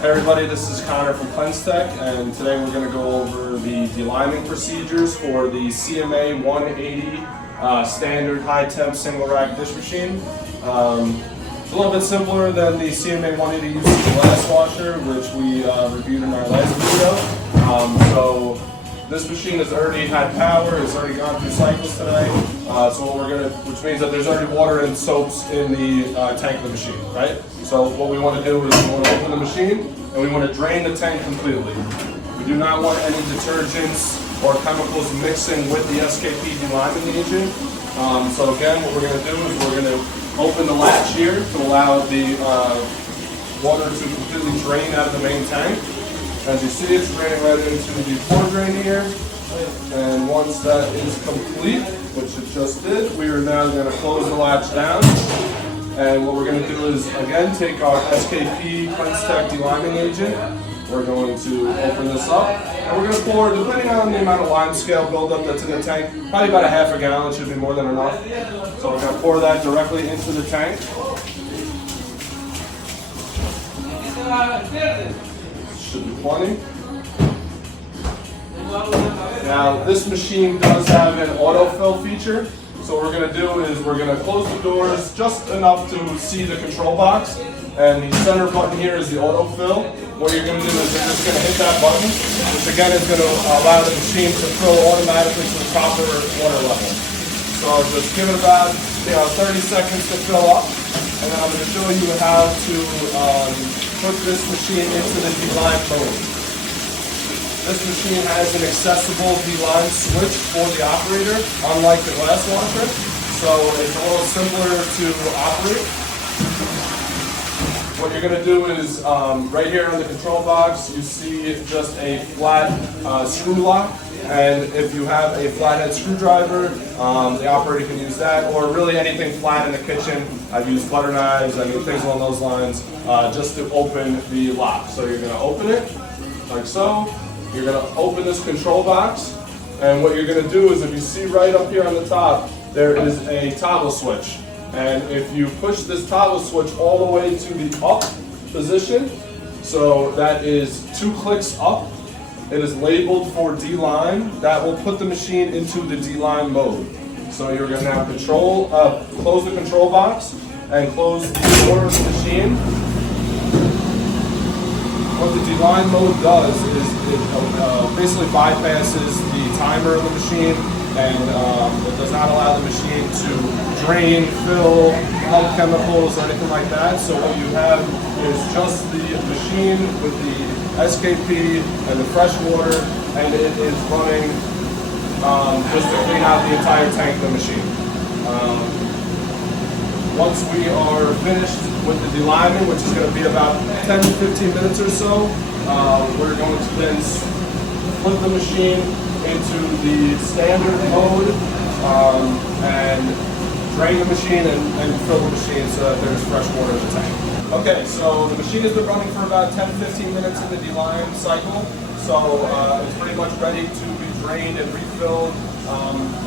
Hey everybody, this is Connor from Cleanstech, and today we're going to go over the deliming procedures for the CMA 180 standard high-temp single-rack dish machine. It's a little bit simpler than the CMA 180 UC glass washer, which we reviewed in our last video. So this machine has already had power, it's already gone through cycles today, which means that there's already water and soaps in the tank of the machine, right? So what we want to do is we want to open the machine and we want to drain the tank completely. We do not want any detergents or chemicals mixing with the SKP deliming agent. So again, what we're going to do is we're going to open the latch here to allow the water to completely drain out of the main tank. As you see, it's draining right into the pour drain here. And once that is complete, which it just did, we are now going to close the latch down. And what we're going to do is, again, take our SKP Cleanstech deliming agent. We're going to open this up. And we're going to pour, depending on the amount of lime scale buildup that's in the tank, probably about a half a gallon, should be more than enough. So we're going to pour that directly into the tank. Should be plenty. Now, this machine does have an autofill feature. So what we're going to do is we're going to close the doors just enough to see the control box. And the center button here is the autofill. What you're going to do is you're just going to hit that button, which again is going to allow the machine to fill automatically to the proper water level. So just give it about 30 seconds to fill up. And then I'm going to show you how to put this machine into the Delime mode. This machine has an accessible Delime switch for the operator, unlike the glass washer. So it's a little simpler to operate. What you're going to do is, right here on the control box, you see just a flat screw lock. And if you have a flathead screwdriver, the operator can use that, or really anything flat in the kitchen. I've used butter knives, things along those lines, just to open the lock. So you're going to open it, like so. You're going to open this control box, and what you're going to do is, if you see right up here on the top, there is a toggle switch. And if you push this toggle switch all the way to the up position, so that is 2 clicks up, it is labeled for Delime. That will put the machine into the Delime mode. So you're going to now close the control box and close the door of the machine. What the Delime mode does is it basically bypasses the timer of the machine, and it does not allow the machine to drain, fill, pump chemicals, or anything like that. So what you have is just the machine with the SKP and the fresh water, and it is running just to clean out the entire tank of the machine. Once we are finished with the deliming, which is going to be about 10 to 15 minutes or so, we're going to then flip the machine into the standard mode and drain the machine and fill the machine so that there's fresh water in the tank. Okay, so the machine has been running for about 10 to 15 minutes in the Delime cycle, so it's pretty much ready to be drained and refilled,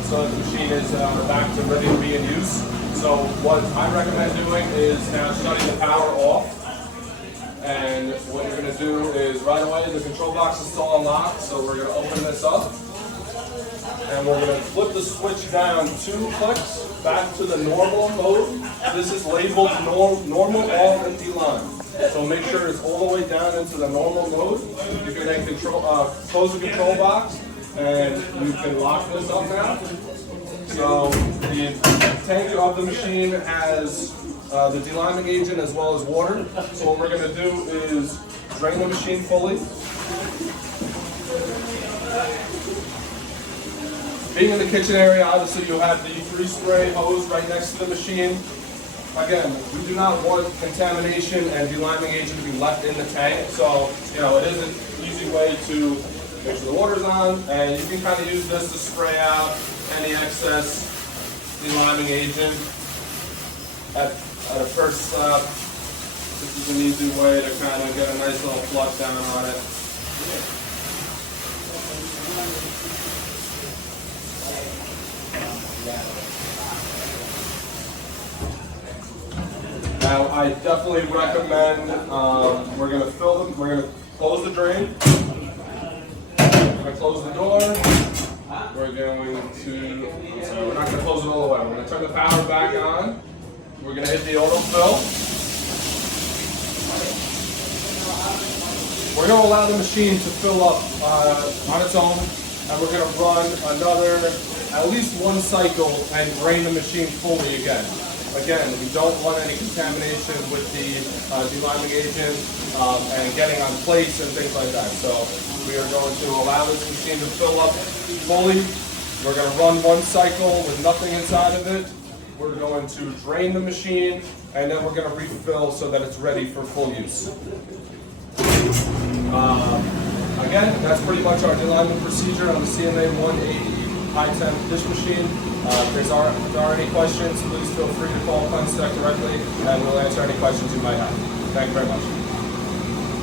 so the machine is back to ready to be in use. So what I recommend doing is now shutting the power off. And what you're going to do is right away, the control box is still unlocked, so we're going to open this up. And we're going to flip the switch down 2 clicks back to the normal mode. This is labeled normal all in Delime. So make sure it's all the way down into the normal mode. You can then close the control box, and you can lock this up now. So the tank of the machine has the deliming agent as well as water. So what we're going to do is drain the machine fully. Being in the kitchen area, obviously you have the free-spray hose right next to the machine. Again, we do not want contamination and deliming agent to be left in the tank. So, it is an easy way to make sure the water's on, and you can kind of use this to spray out any excess deliming agent at a first stop. This is an easy way to kind of get a nice little flush down on it. Now, I definitely recommend, we're going to fill them, we're going to close the drain, we're going to close the door, we're going to, so we're not going to close it all the way, we're going to turn the power back on, we're going to hit the autofill. We're going to allow the machine to fill up on its own, and we're going to run another, at least one cycle, and drain the machine fully again. Again, we don't want any contamination with the deliming agent and getting on plates and things like that. So we are going to allow this machine to fill up fully. We're going to run one cycle with nothing inside of it. We're going to drain the machine, and then we're going to refill so that it's ready for full use. Again, that's pretty much our delining procedure on the CMA 180 high temp dish machine. If there are any questions, please feel free to call Contact directly, and we'll answer any questions you might have. Thank you very much.